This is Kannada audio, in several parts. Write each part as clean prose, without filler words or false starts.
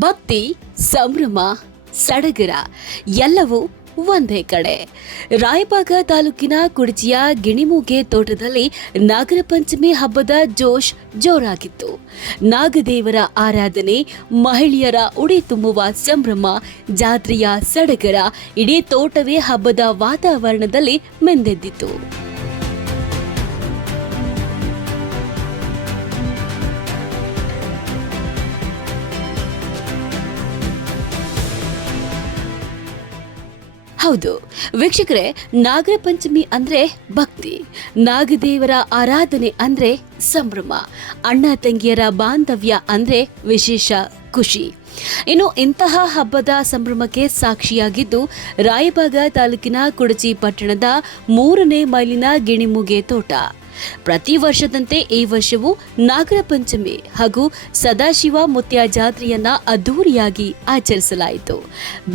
ಭಕ್ತಿ, ಸಂಭ್ರಮ, ಸಡಗರ ಎಲ್ಲವೂ ಒಂದೇ ಕಡೆ. ರಾಯಬಾಗ ತಾಲೂಕಿನ ಕುಡಚಿಯ ಗಿಣಿಮೂಗೆ ತೋಟದಲ್ಲಿ ನಾಗರ ಪಂಚಮಿ ಹಬ್ಬದ ಜೋಶ್ ಜೋರಾಗಿತ್ತು. ನಾಗದೇವರ ಆರಾಧನೆ, ಮಹಿಳೆಯರ ಉಡಿ ತುಂಬುವ ಸಂಭ್ರಮ, ಜಾತ್ರೆಯ ಸಡಗರ, ಇಡೀ ತೋಟವೇ ಹಬ್ಬದ ವಾತಾವರಣದಲ್ಲಿ ಮೆಂದೆದ್ದಿತು. ಹೌದು ವೀಕ್ಷಕರೇ, ನಾಗರ ಪಂಚಮಿ ಅಂದ್ರೆ ಭಕ್ತಿ, ನಾಗದೇವರ ಆರಾಧನೆ ಅಂದ್ರೆ ಸಂಭ್ರಮ, ಅಣ್ಣ ತಂಗಿಯರ ಬಾಂಧವ್ಯ ಅಂದ್ರೆ ವಿಶೇಷ ಖುಷಿ. ಇನ್ನು ಇಂತಹ ಹಬ್ಬದ ಸಂಭ್ರಮಕ್ಕೆ ಸಾಕ್ಷಿಯಾಗಿದ್ದು ರಾಯಬಾಗ ತಾಲೂಕಿನ ಕುಡಚಿ ಪಟ್ಟಣದ 3ನೇ ಮೈಲಿನ ಗಿಣಿಮೂಗೆ ತೋಟ. ಪ್ರತಿ ವರ್ಷದಂತೆ ಈ ವರ್ಷವೂ ನಾಗರ ಪಂಚಮಿ ಹಾಗೂ ಸದಾಶಿವ ಮುತ್ಯ ಜಾತ್ರೆಯನ್ನ ಅದ್ದೂರಿಯಾಗಿ ಆಚರಿಸಲಾಯಿತು.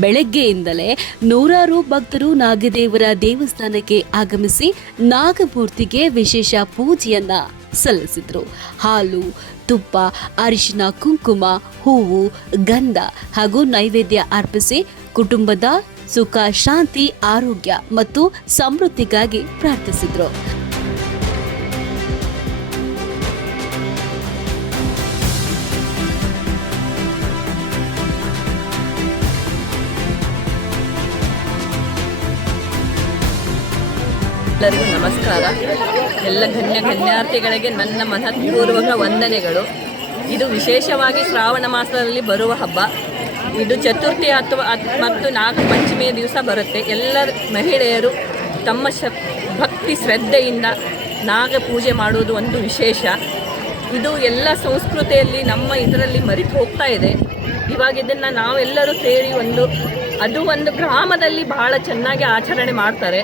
ಬೆಳಗ್ಗೆಯಿಂದಲೇ ನೂರಾರು ಭಕ್ತರು ನಾಗದೇವರ ದೇವಸ್ಥಾನಕ್ಕೆ ಆಗಮಿಸಿ ನಾಗಮೂರ್ತಿಗೆ ವಿಶೇಷ ಪೂಜೆಯನ್ನ ಸಲ್ಲಿಸಿದ್ರು. ಹಾಲು, ತುಪ್ಪ, ಅರಿಶಿನ, ಕುಂಕುಮ, ಹೂವು, ಗಂಧ ಹಾಗೂ ನೈವೇದ್ಯ ಅರ್ಪಿಸಿ ಕುಟುಂಬದ ಸುಖ, ಶಾಂತಿ, ಆರೋಗ್ಯ ಮತ್ತು ಸಮೃದ್ಧಿಗಾಗಿ ಪ್ರಾರ್ಥಿಸಿದ್ರು. ಎಲ್ಲರಿಗೂ ನಮಸ್ಕಾರ. ಎಲ್ಲ ಗಣ್ಯಾರ್ಥಿಗಳಿಗೆ ನನ್ನ ಮನಪೂರ್ವಕ ವಂದನೆಗಳು. ಇದು ವಿಶೇಷವಾಗಿ ಶ್ರಾವಣ ಮಾಸದಲ್ಲಿ ಬರುವ ಹಬ್ಬ. ಇದು ಚತುರ್ಥಿ ಮತ್ತು ನಾಗ ಪಂಚಮಿಯ ದಿವಸ ಬರುತ್ತೆ. ಎಲ್ಲ ಮಹಿಳೆಯರು ತಮ್ಮ ಭಕ್ತಿ ಶ್ರದ್ಧೆಯಿಂದ ನಾಗ ಪೂಜೆ ಮಾಡುವುದು ಒಂದು ವಿಶೇಷ. ಇದು ಎಲ್ಲ ಸಂಸ್ಕೃತಿಯಲ್ಲಿ ನಮ್ಮ ಇದರಲ್ಲಿ ಮರೆತು ಹೋಗ್ತಾ ಇದೆ. ಇವಾಗ ಇದನ್ನು ನಾವೆಲ್ಲರೂ ಸೇರಿ ಅದು ಒಂದು ಗ್ರಾಮದಲ್ಲಿ ಬಹಳ ಚೆನ್ನಾಗಿ ಆಚರಣೆ ಮಾಡ್ತಾರೆ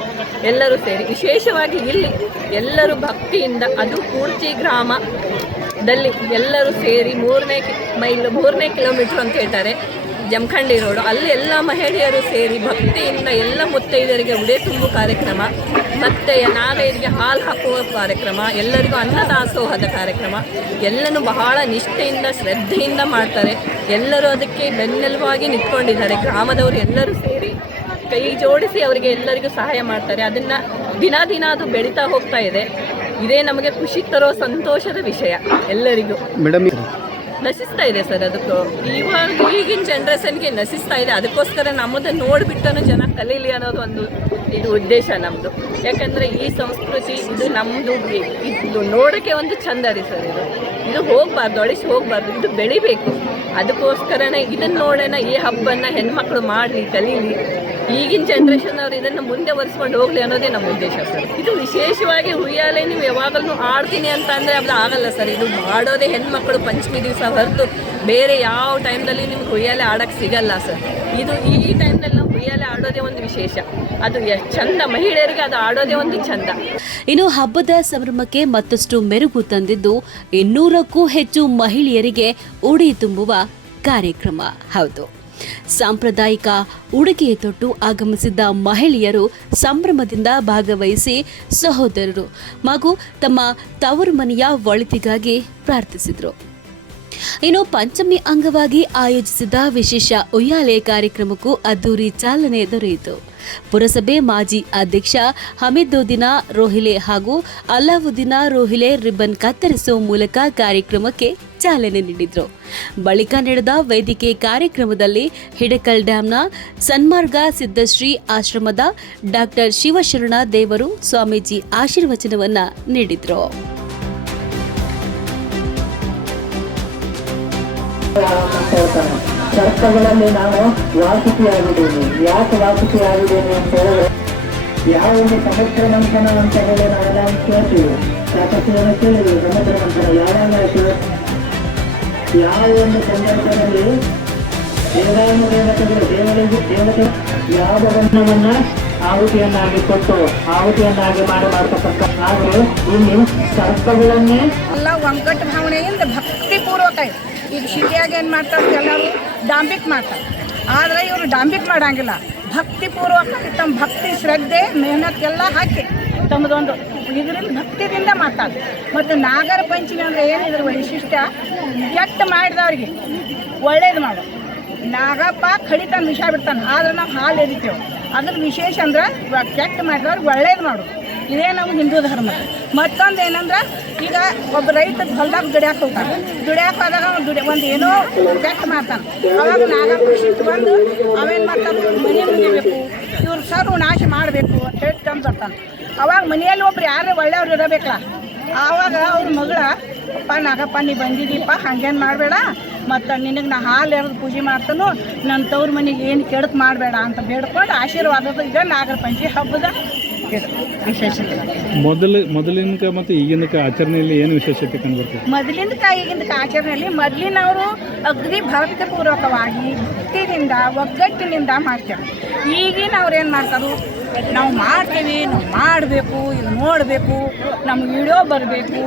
ಎಲ್ಲರೂ ಸೇರಿ. ವಿಶೇಷವಾಗಿ ಇಲ್ಲಿ ಎಲ್ಲರೂ ಭಕ್ತಿಯಿಂದ, ಅದು ಕುಡಚಿ ಗ್ರಾಮದಲ್ಲಿ ಎಲ್ಲರೂ ಸೇರಿ 3ನೇ ಕಿಲೋಮೀಟ್ರ್ ಅಂತ ಹೇಳ್ತಾರೆ, ಜಮಖಂಡಿ ರೋಡು, ಅಲ್ಲಿ ಎಲ್ಲ ಮಹಿಳೆಯರು ಸೇರಿ ಭಕ್ತಿಯಿಂದ ಎಲ್ಲ ಮುತ್ತೈದರಿಗೆ ಉಡೆ ತುಂಬು ಕಾರ್ಯಕ್ರಮ, ಮತ್ತು ನಾಗೈದರಿಗೆ ಹಾಲು ಹಾಕುವ ಕಾರ್ಯಕ್ರಮ, ಎಲ್ಲರಿಗೂ ಅನ್ನದಾಸೋಹದ ಕಾರ್ಯಕ್ರಮ ಎಲ್ಲನೂ ಬಹಳ ನಿಷ್ಠೆಯಿಂದ ಶ್ರದ್ಧೆಯಿಂದ ಮಾಡ್ತಾರೆ. ಎಲ್ಲರೂ ಅದಕ್ಕೆ ಬೆನ್ನೆಲುಬಾಗಿ ನಿಂತ್ಕೊಂಡಿದ್ದಾರೆ. ಗ್ರಾಮದವರು ಎಲ್ಲರೂ ಸೇರಿ ಕೈ ಜೋಡಿಸಿ ಅವರಿಗೆ ಎಲ್ಲರಿಗೂ ಸಹಾಯ ಮಾಡ್ತಾರೆ. ಅದನ್ನು ದಿನ ಅದು ಬೆಳೀತಾ ಹೋಗ್ತಾ ಇದೆ. ಇದೇ ನಮಗೆ ಖುಷಿ ತರೋ ಸಂತೋಷದ ವಿಷಯ. ಎಲ್ಲರಿಗೂ ನಶಿಸ್ತಾ ಇದೆ ಸರ್, ಅದಕ್ಕೂ ಈಗಿನ ಜನ್ರೇಷನ್ಗೆ ನಶಿಸ್ತಾ ಇದೆ. ಅದಕ್ಕೋಸ್ಕರ ನಮ್ಮದನ್ನು ನೋಡಿಬಿಟ್ಟನು ಜನ ಕಲೀಲಿ ಅನ್ನೋದು ಒಂದು ಇದು ಉದ್ದೇಶ ನಮ್ಮದು. ಯಾಕಂದರೆ ಈ ಸಂಸ್ಕೃತಿ ಇದು ನಮ್ಮದು, ಇದು ನೋಡೋಕ್ಕೆ ಒಂದು ಚಂದ ರೀ ಸರ್. ಇದು ಹೋಗಬಾರ್ದು, ಅಳಿಸಿ ಹೋಗಬಾರ್ದು, ಇದು ಬೆಳಿಬೇಕು. ಅದಕ್ಕೋಸ್ಕರನೇ ಇದನ್ನು ನೋಡೋಣ, ಈ ಹಬ್ಬನ ಹೆಣ್ಮಕ್ಳು ಮಾಡಲಿ, ಕಲೀಲಿ, ಈಗಿನ ಜನ್ರೇಷನ್ ಅವ್ರು ಇದನ್ನು ಮುಂದೆ ಒರೆಸ್ಕೊಂಡು ಹೋಗಲಿ ಅನ್ನೋದೇ ನಮ್ಮ ಉದ್ದೇಶ ಸರ್. ಇದು ವಿಶೇಷವಾಗಿ ಉಯ್ಯಾಲೆ ನೀವು ಯಾವಾಗಲೂ ಆಡ್ತೀನಿ ಅಂತ ಅಂದರೆ ಅದು ಆಗಲ್ಲ ಸರ್. ಇದು ಮಾಡೋದೇ ಹೆಣ್ಮಕ್ಳು ಪಂಚಮಿ ದಿವಸ ಹೊರತು ಬೇರೆ ಯಾವ ಟೈಮ್ನಲ್ಲಿ ನಿಮ್ಗೆ ಉಯ್ಯಾಲೆ ಆಡೋಕ್ಕೆ ಸಿಗಲ್ಲ ಸರ್. ಇದು ಈ ಟೈಮ್ನಲ್ಲಿ ನಾವು ಉಯ್ಯಾಲೆ ಆಡೋದೇ ಒಂದು ವಿಶೇಷ. ಅದು ಚಂದ, ಮಹಿಳೆಯರಿಗೆ ಅದು ಆಡೋದೇ ಒಂದು ಚಂದ. ಇನ್ನು ಹಬ್ಬದ ಸಂಭ್ರಮಕ್ಕೆ ಮತ್ತಷ್ಟು ಮೆರುಗು ತಂದಿದ್ದು 200ಕ್ಕೂ ಹೆಚ್ಚು ಮಹಿಳೆಯರಿಗೆ ಉಡಿ ತುಂಬುವ ಕಾರ್ಯಕ್ರಮ. ಹೌದು, ಸಾಂಪ್ರದಾಯಿಕ ಉಡುಗೆ ತೊಟ್ಟು ಆಗಮಿಸಿದ್ದ ಮಹಿಳೆಯರು ಸಂಭ್ರಮದಿಂದ ಭಾಗವಹಿಸಿ ಸಹೋದರರು ಹಾಗೂ ತಮ್ಮ ತವರು ಮನೆಯ ಒಳಿತಿಗಾಗಿ ಪ್ರಾರ್ಥಿಸಿದರು. ಇನ್ನು ಪಂಚಮಿ ಅಂಗವಾಗಿ ಆಯೋಜಿಸಿದ ವಿಶೇಷ ಉಯ್ಯಾಲೆ ಕಾರ್ಯಕ್ರಮಕ್ಕೂ ಅದ್ದೂರಿ ಚಾಲನೆ ದೊರೆಯಿತು. ಪುರಸಭೆ ಮಾಜಿ ಅಧ್ಯಕ್ಷ ಹಮೀದುದ್ದೀನ ರೋಹಿಲೆ ಹಾಗೂ ಅಲಾವುದ್ದೀನ ರೋಹಿಲೆ ರಿಬ್ಬನ್ ಕತ್ತರಿಸುವ ಮೂಲಕ ಕಾರ್ಯಕ್ರಮಕ್ಕೆ ಚಾಲನೆ ನೀಡಿದರು. ಬಳಿಕ ನಡೆದ ವೇದಿಕೆ ಕಾರ್ಯಕ್ರಮದಲ್ಲಿ ಹಿಡಕಲ್ ಡ್ಯಾಂನ ಸನ್ಮಾರ್ಗ ಸಿದ್ದಶ್ರೀ ಆಶ್ರಮದ ಡಾಕ್ಟರ್ ಶಿವಶರಣ ದೇವರು ಸ್ವಾಮೀಜಿ ಆಶೀರ್ವಚನವನ್ನ ನೀಡಿದರು. ಸರ್ಪಗಳಲ್ಲಿ ನಾನು ವಾಸುಕಿಯಾಗಿದ್ದೇನೆ. ಯಾಕೆ ವಾಸುಕಿಯಾಗಿದ್ದೇನೆ ಅಂತ ಹೇಳಿದ್ರೆ, ಯಾವ ಒಂದು ಸಮುದ್ರ ಮಂಥನ ಅಂತ ಹೇಳಿ ನಾವೆಲ್ಲ ಕೇಳ್ತೀವಿ, ಸಾಕಷ್ಟು ಜನ ಕೇಳಿದ್ವಿ. ಸಮುದ್ರ ಮಂಥನ ಯಾವಾಗ ಆಯಿತು? ಯಾವ ಒಂದು ಸಂದರ್ಭದಲ್ಲಿ ದೇವತೆ ಯಾವ ಬಣ್ಣವನ್ನ ಆಹುತಿಯನ್ನಾಗಿ ಕೊಟ್ಟು ಆಹುತಿಯನ್ನಾಗಿ ಮಾಡ್ತಕ್ಕಂಥ. ಆದರೆ ಇಲ್ಲಿ ಸರ್ಪಗಳನ್ನೇ ಎಲ್ಲ ಒಗ್ಗಟ್ಟು ಭಾವನೆಯಿಂದ ಭಕ್ತಿ ಪೂರ್ವಕ ಇದೆ. ಈಗ ಸಿಟಿಯಾಗ ಏನು ಮಾಡ್ತಾರೆ, ಎಲ್ಲರೂ ಡಾಂಬಿಕ್ ಮಾಡ್ತಾರೆ. ಆದರೆ ಇವರು ಡಾಂಬಿಕ್ ಮಾಡೋಂಗಿಲ್ಲ, ಭಕ್ತಿಪೂರ್ವಕ ತಮ್ಮ ಭಕ್ತಿ ಶ್ರದ್ಧೆ ಮೆಹನತ್ತೆಲ್ಲ ಹಾಕಿ ತಮ್ಮದೊಂದು ಇದರಿಂದ ಭಕ್ತಿದಿಂದ ಮಾಡ್ತಾರೆ. ಮತ್ತು ನಾಗರ ಪಂಚಮಿ ಅಂದರೆ ಏನಿದ್ರ ವೈಶಿಷ್ಟ್ಯ, ಕೆಟ್ಟ ಮಾಡಿದವ್ರಿಗೆ ಒಳ್ಳೇದು ಮಾಡು, ನಾಗಪ್ಪ ಕಡಿತಾನೆ ವಿಷ ಬಿಡ್ತಾನೆ, ಆದ್ರೆ ನಾವು ಹಾಲು ಎರಿತೇವೆ. ಅದ್ರ ವಿಶೇಷ ಅಂದ್ರೆ ಕೆಟ್ಟ ಮಾಡಿದ್ರೆ ಒಳ್ಳೇದು ಮಾಡೋದು, ಇದೇ ನಮ್ಮ ಹಿಂದೂ ಧರ್ಮ. ಮತ್ತೊಂದು ಏನಂದ್ರೆ, ಈಗ ಒಬ್ಬ ರೈತ ಹೊಲ್ದಾಗ ದುಡಿಯಾಕೆ ಹೋಗ್ತಾನೆ, ದುಡಿಯಾಕೆ ಹೋದಾಗ ಒಂದು ಏನೋ ಕೆಟ್ಟ ಮಾಡ್ತಾನೆ. ಅವಾಗ ನಾಗಪ್ಪ ಸಿಟ್ಟು ಬಂದು ಅವೇನು ಮಾಡ್ತಾನೆ, ಮನೆ ಮುಗಿಬೇಕು, ಇವ್ರು ಸರ್ವನಾಶ ಮಾಡಬೇಕು ಅಂತ ಹೇಳಿ ತಂದು ಬರ್ತಾನೆ. ಅವಾಗ ಮನೆಯಲ್ಲಿ ಒಬ್ರು ಯಾರು ಒಳ್ಳೆಯವ್ರು ಇರಬೇಕಲ್ಲ, ಆವಾಗ ಅವ್ರ ಮಗಳ, ಅಪ್ಪ ನಾಗಪ್ಪ ನೀ ಬಂದಿದ್ದೀಪ್ಪ, ಹಂಗೇನು ಮಾಡಬೇಡ, ಮತ್ತು ನಿನಗೆ ನಾ ಹಾಲು ಎರೆದು ಪೂಜೆ ಮಾಡ್ತಾನು, ನನ್ನ ತವ್ರ ಮನೆಗೆ ಏನು ಕೆಡಕು ಮಾಡಬೇಡ ಅಂತ ಬೇಡ್ಕೊಂಡು ಆಶೀರ್ವಾದದ ಈಗ ನಾಗರ ಪಂಚಮಿ ಹಬ್ಬದ ವಿಶೇಷತೆ. ಮೊದಲಿನ ಮತ್ತು ಈಗಿನ ಆಚರಣೆಯಲ್ಲಿ ಏನು ವಿಶೇಷತೆ ಕಂಡುಬರ್ತದೆ? ಮೊದಲಿಂದ ಈಗಿನ ಆಚರಣೆಯಲ್ಲಿ ಮೊದಲಿನವರು ಅಗ್ರಿ ಭಕ್ತಿಪೂರ್ವಕವಾಗಿ ಭಕ್ತಿಯಿಂದ ಒಗ್ಗಟ್ಟಿನಿಂದ ಮಾಡ್ತಾರೆ. ಈಗಿನ ಅವ್ರು ಏನು ಮಾಡ್ತಾರೆ, ನಾವು ಮಾಡ್ತೀವಿ, ನಾವು ಮಾಡಬೇಕು, ಇದು ನೋಡಬೇಕು, ನಮ್ಮ ವಿಡಿಯೋ ಬರಬೇಕು,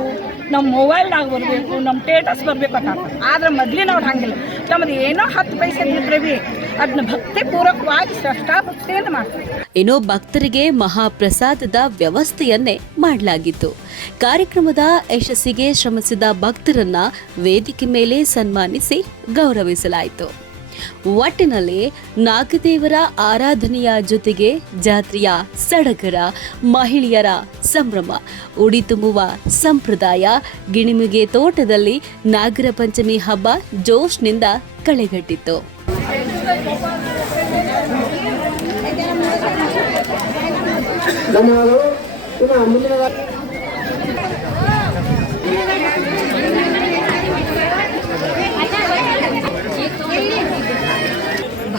ನಮ್ಮ ಮೊಬೈಲ್ನಾಗ ಬರಬೇಕು, ನಮ್ಮ ಸ್ಟೇಟಸ್ ಬರಬೇಕು ಅಂತ. ಆದರೆ ಮೊದಲಿನವ್ರು ಹಾಗಿಲ್ಲ, ನಮ್ಮದು ಏನೋ 10 ಪೈಸೆ ಬಿಟ್ಟರೆ ಅದನ್ನ ಭಕ್ತಿಪೂರ್ವಕವಾಗಿ ಶ್ರಷ್ಟಾಭಕ್ತಿಯನ್ನು ಮಾಡ್ತಾರೆ. ಇನ್ನು ಭಕ್ತರಿಗೆ ಮಹಾಪ್ರಸಾದದ ವ್ಯವಸ್ಥೆಯನ್ನೇ ಮಾಡಲಾಗಿತ್ತು. ಕಾರ್ಯಕ್ರಮದ ಯಶಸ್ಸಿಗೆ ಶ್ರಮಿಸಿದ ಭಕ್ತರನ್ನ ವೇದಿಕೆ ಮೇಲೆ ಸನ್ಮಾನಿಸಿ ಗೌರವಿಸಲಾಯಿತು. ಒಟ್ಟಿನಲ್ಲಿ ನಾಗದೇವರ ಆರಾಧನೆಯ ಜೊತೆಗೆ ಜಾತ್ರೆಯ ಸಡಗರ, ಮಹಿಳೆಯರ ಸಂಭ್ರಮ, ಉಡಿ ತುಂಬುವ ಸಂಪ್ರದಾಯ, ಗಿಣಿಮಿಗೆ ತೋಟದಲ್ಲಿ ನಾಗರ ಪಂಚಮಿ ಹಬ್ಬ ಜೋಶ್ನಿಂದ ಕಳೆಗಟ್ಟಿತ್ತು.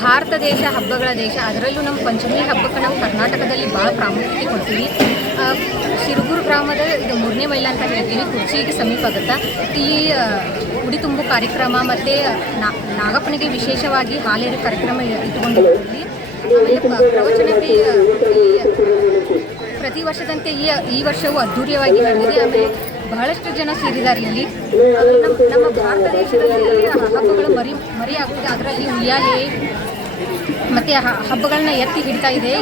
ಭಾರತ ದೇಶ ಹಬ್ಬಗಳ ದೇಶ, ಅದರಲ್ಲೂ ನಮ್ಮ ಪಂಚಮಿ ಹಬ್ಬಕ್ಕೆ ನಾವು ಕರ್ನಾಟಕದಲ್ಲಿ ಭಾಳ ಪ್ರಾಮುಖ್ಯತೆ ಕೊಡ್ತೀವಿ. ಶಿರಗೂರು ಗ್ರಾಮದ ಇದು 3ನೇ ಮೈಲ ಅಂತ ಹೇಳ್ತೀವಿ, ಕುರ್ಚಿಗೆ ಸಮೀಪ ಆಗುತ್ತೆ. ಇಲ್ಲಿ ಉಡಿ ತುಂಬು ಕಾರ್ಯಕ್ರಮ ಮತ್ತು ನಾಗಪ್ಪನಿಗೆ ವಿಶೇಷವಾಗಿ ಹಾಲೇರು ಕಾರ್ಯಕ್ರಮ ಇಟ್ಟುಕೊಂಡಿರ್ತೀವಿ. ಆಮೇಲೆ ಪ್ರವಚನಕ್ಕೆ ಪ್ರತಿ ವರ್ಷದಂತೆ ಈ ವರ್ಷವೂ ಅದ್ಧೂರಿಯವಾಗಿ ನಡೆದಿದೆ. ಆಮೇಲೆ ಬಹಳಷ್ಟು ಜನ ಸೇರಿದ್ದಾರೆ ಇಲ್ಲಿ. ನಮ್ಮ ಭಾರತ ದೇಶದಲ್ಲಿ ಹಬ್ಬಗಳು ಮರೆಯಾಗ್ತಿದೆ. ಅದರಲ್ಲಿ ಉಯ್ಯಾಲೆ ಮತ್ತು ಹಬ್ಬಗಳನ್ನ ಎತ್ತಿ ಹಿಡ್ತಾ ಇದೆ.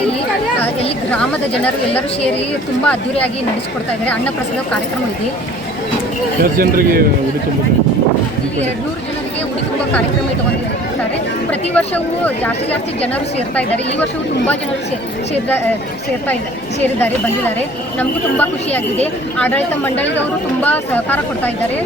ಇಲ್ಲಿ ಗ್ರಾಮದ ಜನರು ಎಲ್ಲರೂ ಸೇರಿ ತುಂಬ ಅದ್ಧೂರಿಯಾಗಿ ನಡೆಸಿಕೊಡ್ತಾ ಇದ್ದಾರೆ. ಅನ್ನಪ್ರಸಾದ ಕಾರ್ಯಕ್ರಮ ಇದೆ. 200 ಜನರಿಗೆ ಉಡಿ ತುಂಬ ಕಾರ್ಯಕ್ರಮ ಇಟ್ಟುಕೊಂಡಿರ್ತಾರೆ. ಪ್ರತಿ ವರ್ಷವೂ ಜಾಸ್ತಿ ಜನರು ಸೇರ್ತಾ ಇದ್ದಾರೆ. ಈ ವರ್ಷವೂ ತುಂಬ ಜನರು ಸೇರಿದ್ದಾರೆ, ಬಂದಿದ್ದಾರೆ. ನಮಗೂ ತುಂಬ ಖುಷಿಯಾಗಿದೆ. ಆಡಳಿತ ಮಂಡಳಿದವರು ತುಂಬ ಸಹಕಾರ ಕೊಡ್ತಾ ಇದ್ದಾರೆ.